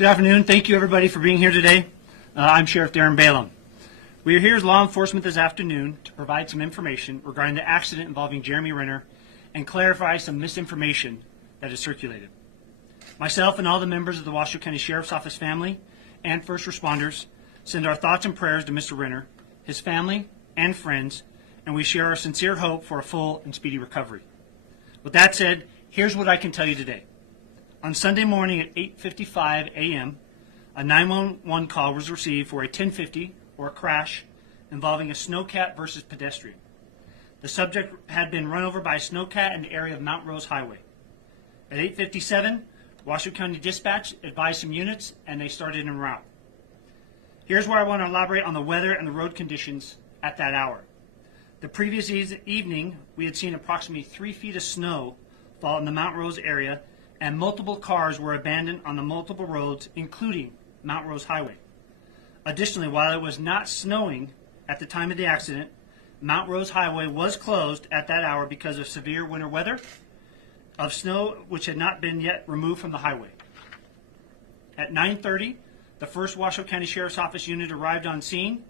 Good afternoon. Thank you, everybody, for being here today. I'm Sheriff Darin Balaam. We are here as law enforcement this afternoon to provide some information regarding the accident involving Jeremy Renner and clarify some misinformation that is circulated. Myself and all the members of the Washoe County Sheriff's Office family and first responders send our thoughts and prayers to Mr. Renner, his family, and friends, and we share our sincere hope for a full and speedy recovery. With that said, here's what I can tell you today. On Sunday morning at 8:55 a.m., a 911 call was received for a 1050 or a crash involving a snowcat versus pedestrian. The subject had been run over by a snowcat in the area of Mount Rose Highway. At 8:57, Washoe County Dispatch advised some units and they started en route. Here's where I want to elaborate on the weather and the road conditions at that hour. The previous evening, we had seen approximately 3 feet of snow fall in the Mount Rose area, and multiple cars were abandoned on the multiple roads, including Mount Rose Highway. Additionally, while it was not snowing at the time of the accident, Mount Rose Highway was closed at that hour because of severe winter weather of snow which had not been yet removed from the highway. At 9:30, the first Washoe County Sheriff's Office unit arrived on scene.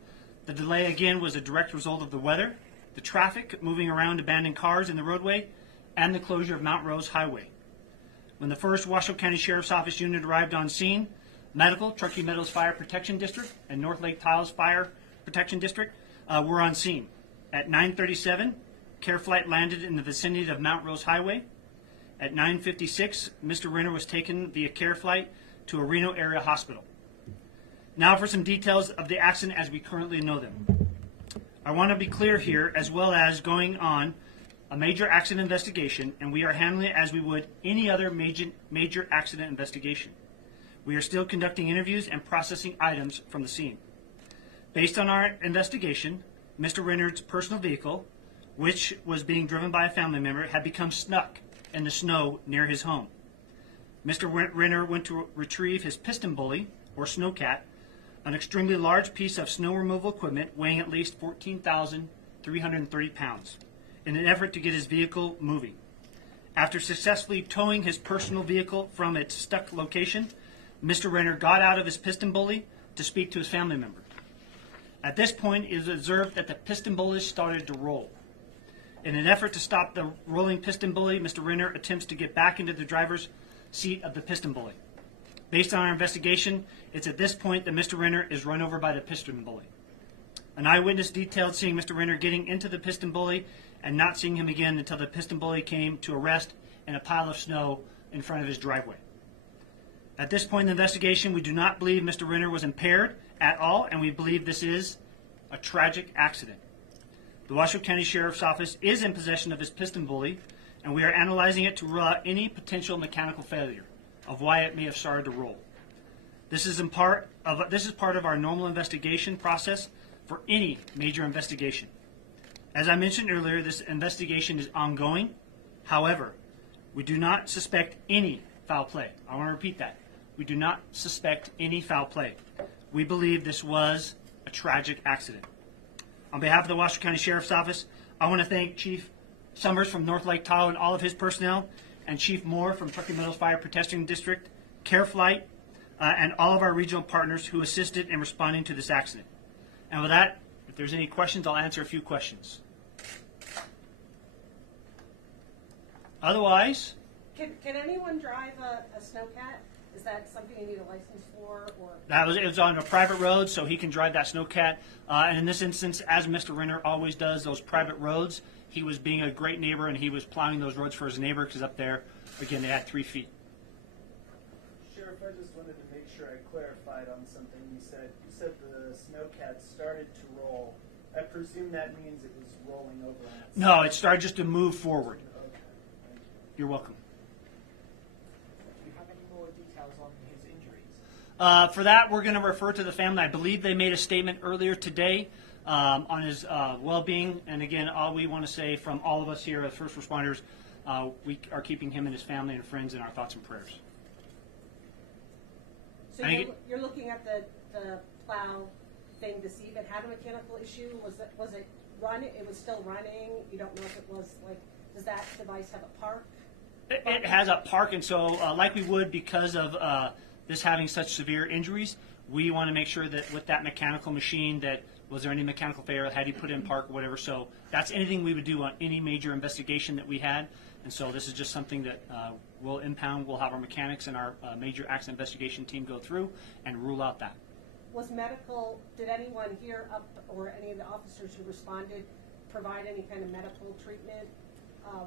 The delay again was a direct result of the weather, the traffic moving around abandoned cars in the roadway, and the closure of Mount Rose Highway. When the first Washoe County Sheriff's Office unit arrived on scene, Medical, Truckee Meadows Fire Protection District, and North Lake Tiles Fire Protection District were on scene. At 9:37, care flight landed in the vicinity of Mount Rose Highway. At 9:56, Mr. Renner was taken via care flight to a Reno area hospital. Now for some details of the accident as we currently know them. I want to be clear here, as well as going on a major accident investigation, and we are handling it as we would any other major accident investigation. We are still conducting interviews and processing items from the scene. Based on our investigation, Mr. Renner's personal vehicle, which was being driven by a family member, had become stuck in the snow near his home. Mr. Renner went to retrieve his piston bully, or snowcat, an extremely large piece of snow removal equipment weighing at least 14,330 pounds, in an effort to get his vehicle moving. After successfully towing his personal vehicle from its stuck location, Mr. Renner got out of his piston bully to speak to his family member. At this point, it was observed that the piston bully started to roll. In an effort to stop the rolling piston bully, Mr. Renner attempts to get back into the driver's seat of the piston bully. Based on our investigation, it's at this point that Mr. Renner is run over by the piston bully. An eyewitness detailed seeing Mr. Renner getting into the piston bully and not seeing him again until the piston bully came to a rest in a pile of snow in front of his driveway. At this point in the investigation, we do not believe Mr. Renner was impaired at all, and we believe this is a tragic accident. The Washoe County Sheriff's Office is in possession of his piston bully, and we are analyzing it to rule out any potential mechanical failure of why it may have started to roll. This is part of our normal investigation process for any major investigation. As I mentioned earlier, this investigation is ongoing. However, we do not suspect any foul play. I want to repeat that. We do not suspect any foul play. We believe this was a tragic accident. On behalf of the Washoe County Sheriff's Office, I want to thank Chief Summers from North Lake Tahoe and all of his personnel, and Chief Moore from Truckee Meadows Fire Protection District, Care Flight, and all of our regional partners who assisted in responding to this accident. And with that, if there's any questions, I'll answer a few questions. Otherwise, Can anyone drive a snowcat? Is that something you need a license for, or? it was on a private road, so he can drive that snowcat. And in this instance, as Mr. Renner always does, those private roads, he was being a great neighbor, and he was plowing those roads for his neighbor, because up there, again, they had 3 feet. Sheriff, I just wanted to make sure I clarified on something you said. You said the snowcat started to roll. I presume that means it was rolling over on its No, it started just to move forward. Okay. Thank you. You're welcome. Do you have any more details on his injuries? For that, we're going to refer to the family. I believe they made a statement earlier today on his well-being. And again, all we want to say from all of us here as first responders, we are keeping him and his family and friends in our thoughts and prayers. So you're looking at the plow thing to see if it had a mechanical issue. Was it running? It was still running. You don't know if it was does that device have a park? It has a park, and so like we would because of this having such severe injuries, we want to make sure that with that mechanical machine, that was there any mechanical failure, had he put in park or whatever. So that's anything we would do on any major investigation that we had. And so this is just something that we'll impound. We'll have our mechanics and our major accident investigation team go through and rule out that. Was medical, did anyone here up, or any of the officers who responded, provide any kind of medical treatment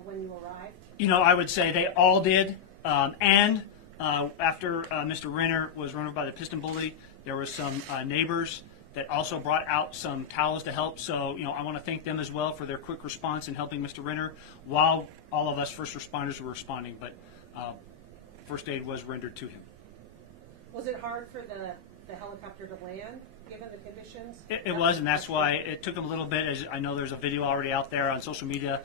when you arrived? You know, I would say they all did. After Mr. Renner was run over by the piston bully, there were some neighbors that also brought out some towels to help. So, you know, I want to thank them as well for their quick response in helping Mr. Renner while all of us first responders were responding. But first aid was rendered to him. Was it hard for the helicopter to land, given the conditions? It was, and that's why it took them a little bit. As I know, there's a video already out there on social media.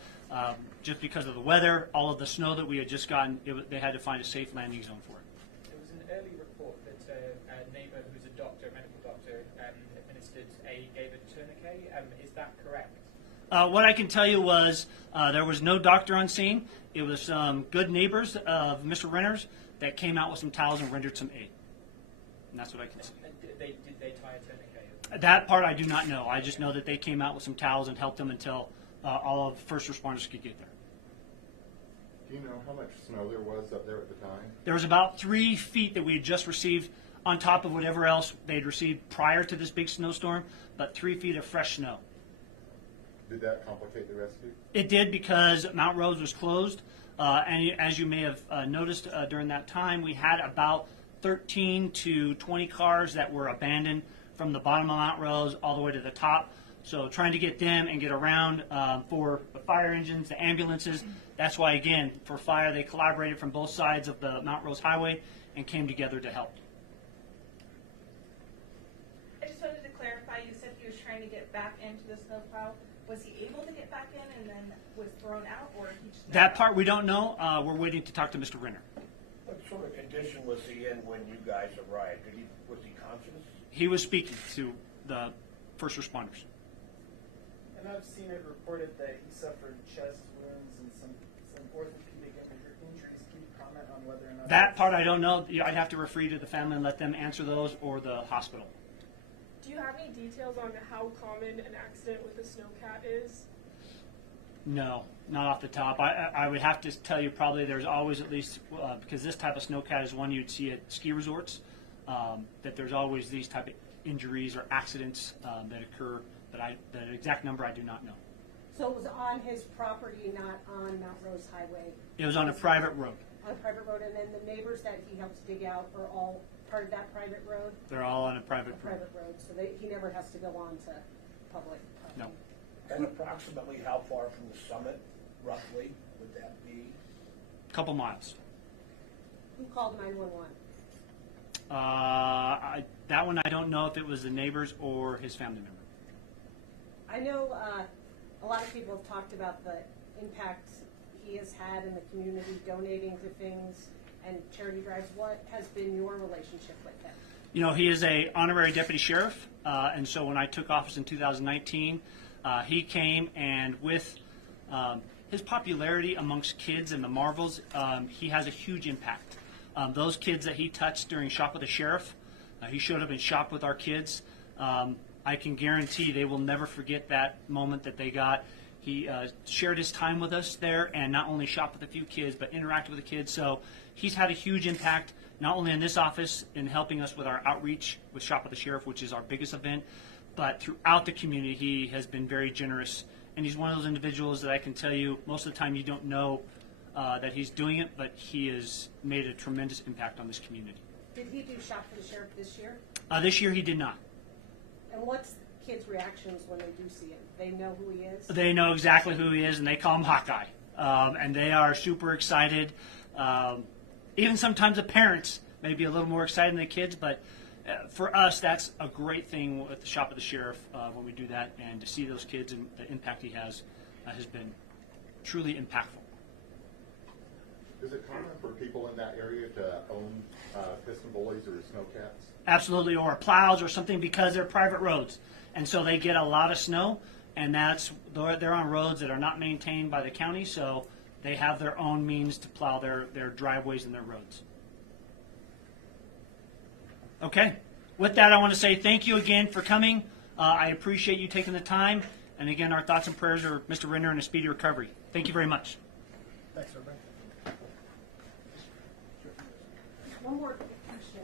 Just because of the weather, all of the snow that we had just gotten, they had to find a safe landing zone for it. There was an early report that a neighbour who's a doctor, a medical doctor, gave a tourniquet. Is that correct? What I can tell you was there was no doctor on scene. It was some good neighbors of Mr. Renner's that came out with some towels and rendered some aid. And that's what I can say. And did they tie a tourniquet? That part I do not know. I just know that they came out with some towels and helped them until all of the first responders could get there. Do you know how much snow there was up there at the time? There was about 3 feet that we had just received on top of whatever else they'd received prior to this big snowstorm, but 3 feet of fresh snow. Did that complicate the rescue? It did, because Mount Rose was closed, and as you may have noticed during that time, we had about 13 to 20 cars that were abandoned from the bottom of Mount Rose all the way to the top. So trying to get them and get around for the fire engines, the ambulances. That's why, again, for fire, they collaborated from both sides of the Mount Rose Highway and came together to help. I just wanted to clarify, you said he was trying to get back into the snowplow. Was he able to get back in and then was thrown out, or he just... That part we don't know. We're waiting to talk to Mr. Renner. What sort of condition was he in when you guys arrived? Was he conscious? He was speaking to the first responders. And I've seen it reported that he suffered chest wounds and some orthopedic injuries. Can you comment on whether or not That part I don't know. I'd have to refer you to the family and let them answer those, or the hospital. Do you have any details on how common an accident with a snowcat is? No, not off the top. I would have to tell you probably there's always at least, because this type of snowcat is one you'd see at ski resorts, that there's always these type of injuries or accidents that occur, but the exact number I do not know. So it was on his property, not on Mount Rose Highway? It was on a private road. On a private road, and then the neighbors that he helps dig out are all part of that private road? They're all on a private road. Private road, so he never has to go on to public property? No. And approximately how far from the summit, roughly, would that be? Couple miles. Who called 911? That one I don't know if it was the neighbors or his family member. I know a lot of people have talked about the impact he has had in the community, donating to things and charity drives. What has been your relationship with him? You know, he is a honorary deputy sheriff, and so when I took office in 2019, he came, and with his popularity amongst kids and the Marvels, he has a huge impact. Those kids that he touched during Shop with the Sheriff, he showed up and shopped with our kids. I can guarantee they will never forget that moment that they got. He shared his time with us there and not only shopped with a few kids, but interacted with the kids. So he's had a huge impact, not only in this office in helping us with our outreach with Shop with the Sheriff, which is our biggest event, but throughout the community, he has been very generous. And he's one of those individuals that I can tell you, most of the time you don't know that he's doing it, but he has made a tremendous impact on this community. Did he do Shop for the Sheriff this year? This year he did not. And what's kids' reactions when they do see him? They know who he is? They know exactly who he is, and they call him Hawkeye. And they are super excited. Even sometimes the parents may be a little more excited than the kids, but for us, that's a great thing with the Shop of the Sheriff when we do that, and to see those kids and the impact he has been truly impactful. Is it common for people in that area to own piston bullies or snowcats? Absolutely, or plows or something, because they're private roads. And so they get a lot of snow, and they're on roads that are not maintained by the county, so they have their own means to plow their driveways and their roads. Okay. With that, I want to say thank you again for coming. I appreciate you taking the time. And again, our thoughts and prayers are Mr. Renner and a speedy recovery. Thank you very much. Thanks, everybody. One more quick question.